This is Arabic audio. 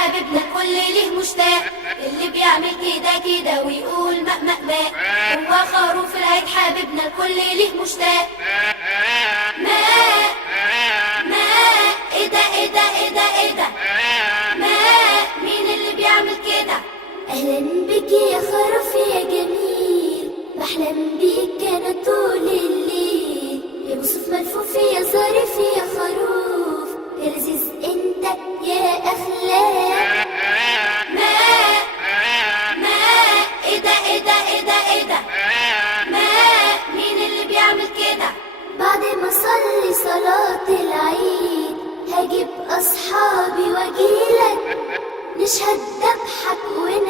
حبيبنا الكل ليه مشتاق، اللي بيعمل كده كده ويقول ماء ماء ماء، هو خروف العيد حبيبنا الكل ليه مشتاق. ماء ماء، ايه ده ايه ده ايه ده ايه ده؟ ماء، مين اللي بيعمل كده؟ أهلا بك يا خروف يا جميل، بحلم بيك أنا طول الليل، يا بوصف ملفوف يا ظريف يا خروف، يا لذيذ أنت يا أخلاق. ماء ماء، ايه ده ايه ده ايه ده ايه ده؟ ماء، مين اللي بيعمل كده؟ بعد ما أصلي صلاة العيد هجيب أصحابي وأجيلك، نشهد ذبحك ونعيد